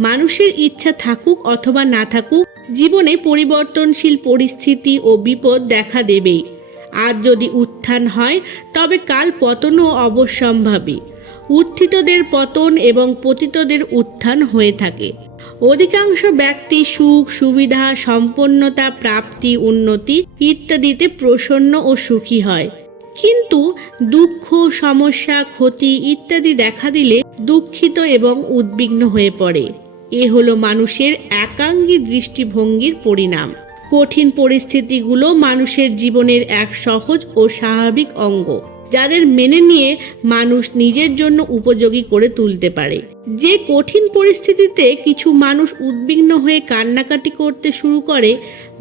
মানুষের ইচ্ছা থাকুক অথবা না থাকুক, জীবনে পরিবর্তনশীল পরিস্থিতি ও বিপদ দেখা দেবেই। আজ যদি উত্থান হয় তবে কাল পতনও অবশ্যম্ভাবী। উত্থিতদের পতন এবং পতিতদের উত্থান হয়ে থাকে। অধিকাংশ ব্যক্তি সুখ, সুবিধা, সম্পন্নতা, প্রাপ্তি, উন্নতি ইত্যাদিতে প্রসন্ন ও সুখী হয়, কিন্তু দুঃখ, সমস্যা, ক্ষতি ইত্যাদি দেখা দিলে দুঃখিত এবং উদ্বিগ্ন হয়ে পড়ে। এ হলো মানুষের একাঙ্গী দৃষ্টিভঙ্গির পরিণাম। কঠিন পরিস্থিতিগুলো মানুষের জীবনের এক সহজ ও স্বাভাবিক অঙ্গ, যাদের মেনে নিয়ে মানুষ নিজের জন্য উপযোগী করে তুলতে পারে। যে কঠিন পরিস্থিতিতে কিছু মানুষ উদ্বিগ্ন হয়ে কান্নাকাটি করতে শুরু করে,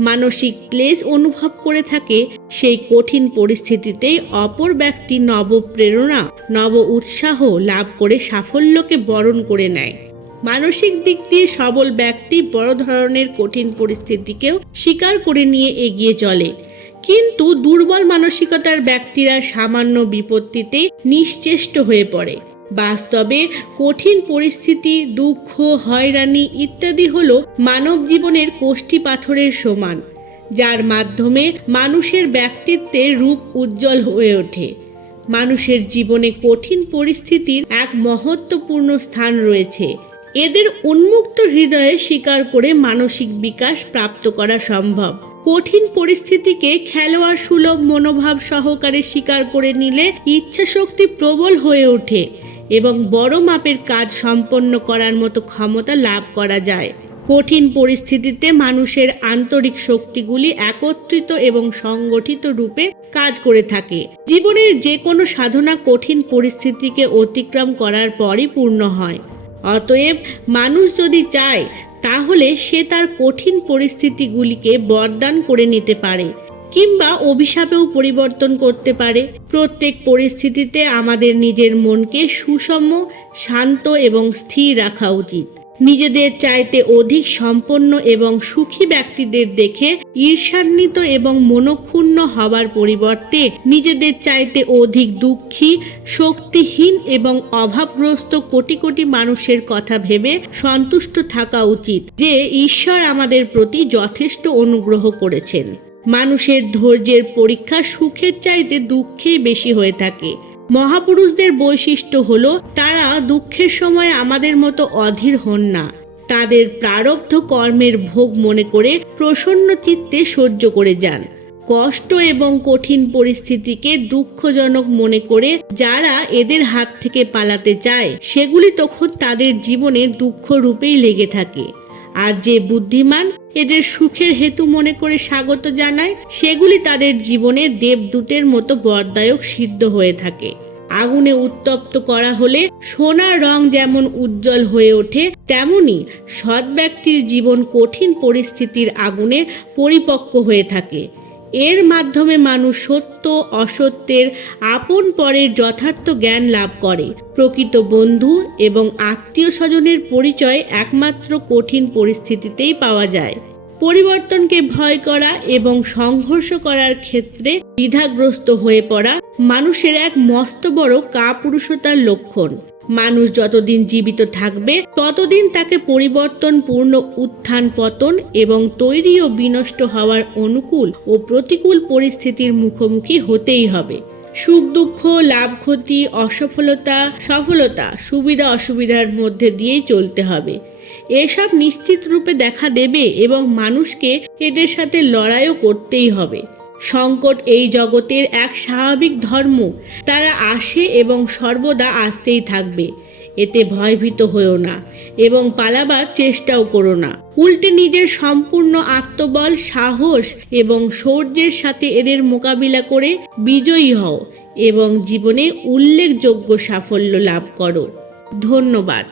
মানসিক ক্লেশ অনুভব করে থাকে, সেই কঠিন পরিস্থিতিতেই অপর ব্যক্তি নবপ্রেরণা, নব উৎসাহ লাভ করে সাফল্যকে বরণ করে নেয়। মানসিক দিক দিয়ে সবল ব্যক্তি বড় ধরনের কঠিন পরিস্থিতিকেও স্বীকার করে নিয়ে এগিয়ে চলে, কিন্তু দুর্বল মানসিকতার ব্যক্তিরা সামান্য বিপত্তিতে নিশ্চেষ্ট হয়ে পড়ে। বাস্তবে কঠিন পরিস্থিতি, দুঃখ, হয়রানি ইত্যাদি হলো মানব জীবনের কোষ্ঠী পাথরের সমান, যার মাধ্যমে মানুষের ব্যক্তিত্বের রূপ উজ্জ্বল হয়ে ওঠে। মানুষের জীবনে কঠিন পরিস্থিতির এক মহত্বপূর্ণ স্থান রয়েছে। এদের উন্মুক্ত হৃদয়ে স্বীকার করে মানসিক বিকাশ প্রাপ্ত করা সম্ভব। কঠিন পরিস্থিতিকে খেলোয়াড় সুলভ মনোভাব সহকারে স্বীকার করে নিলে ইচ্ছাশক্তি প্রবল হয়ে ওঠে এবং বড় মাপের কাজ সম্পন্ন করার মতো ক্ষমতা লাভ করা যায়। কঠিন পরিস্থিতিতে মানুষের আন্তরিক শক্তিগুলি একত্রিত এবং সংগঠিত রূপে কাজ করে থাকে। জীবনের যে কোনো সাধনা কঠিন পরিস্থিতিকে অতিক্রম করার পরই পূর্ণ হয়। অতএব মানুষ যদি চায় তাহলে সে তার কঠিন পরিস্থিতিগুলিকে বরদান করে নিতে পারে, কিংবা অভিশাপেও পরিবর্তন করতে পারে। প্রত্যেক পরিস্থিতিতে আমাদের নিজের মনকে সুষম, শান্ত এবং স্থির রাখা উচিত। নিজেদের চাইতে অধিক সম্পন্ন এবং সুখী ব্যক্তিদের দেখে ঈর্ষান্বিত এবং মনক্ষুণ্ণ হবার পরিবর্তে নিজেদের চাইতে অধিক দুঃখী, শক্তিহীন এবং অভাবগ্রস্ত কোটি কোটি মানুষের কথা ভেবে সন্তুষ্ট থাকা উচিত যে ঈশ্বর আমাদের প্রতি যথেষ্ট অনুগ্রহ করেছেন। মানুষের ধৈর্যের পরীক্ষা সুখের চাইতে দুঃখেই বেশি হয়ে থাকে। মহাপুরুষদের বৈশিষ্ট্য হলো তারা দুঃখের সময় আমাদের মতো অধীর হন না। তাদের প্রারব্ধ কর্মের ভোগ মনে করে প্রসন্ন চিত্তে সহ্য করে যান। কষ্ট এবং কঠিন পরিস্থিতিকে দুঃখজনক মনে করে যারা এদের হাত থেকে পালাতে চায়, সেগুলি তখন তাদের জীবনে দুঃখ রূপেই লেগে থাকে। আর যে বুদ্ধিমান এদের সুখের হেতু মনে করে স্বাগত জানায়, সেগুলি তাদের জীবনে দেবদূতের মতো বরদায়ক সিদ্ধ হয়ে থাকে। আগুনে উত্তপ্ত করা হলে সোনার রং যেমন উজ্জ্বল হয়ে ওঠে, তেমনি সৎ ব্যক্তির জীবন কঠিন পরিস্থিতির আগুনে পরিপক্ক হয়ে থাকে। এর মাধ্যমে মানুষ সত্য অসত্যের, আপন পরের যথার্থ জ্ঞান লাভ করে। প্রকৃত বন্ধু এবং আত্মীয় স্বজনের পরিচয় একমাত্র কঠিন পরিস্থিতিতেই পাওয়া যায়। পরিবর্তনকে ভয় করা এবং সংঘর্ষ করার ক্ষেত্রে দ্বিধাগ্রস্ত হয়ে পড়া মানুষের এক মস্ত বড় কাপুরুষতার লক্ষণ। মানুষ যতদিন জীবিত থাকবে ততদিন তাকে পরিবর্তন, পূর্ণ উত্থান পতন এবং তৈরি ও বিনষ্ট হওয়ার অনুকূল ও প্রতিকূল পরিস্থিতির মুখোমুখি হতেই হবে। সুখ দুঃখ, লাভ ক্ষতি, অসফলতা সফলতা, সুবিধা অসুবিধার মধ্যে দিয়েই চলতে হবে। এসব নিশ্চিত রূপে দেখা দেবে এবং মানুষকে এদের সাথে লড়াইও করতেই হবে। সংকট এই জগতের এক স্বাভাবিক ধর্ম, তারা আসে এবং সর্বদা আসতেই থাকবে। এতে ভয়ভীত হয়েও না এবং পালাবার চেষ্টাও করো না। উল্টে নিজের সম্পূর্ণ আত্মবল, সাহস এবং শৌর্যের সাথে এদের মোকাবিলা করে বিজয়ী হও এবং জীবনে উল্লেখযোগ্য সাফল্য লাভ করো। ধন্যবাদ।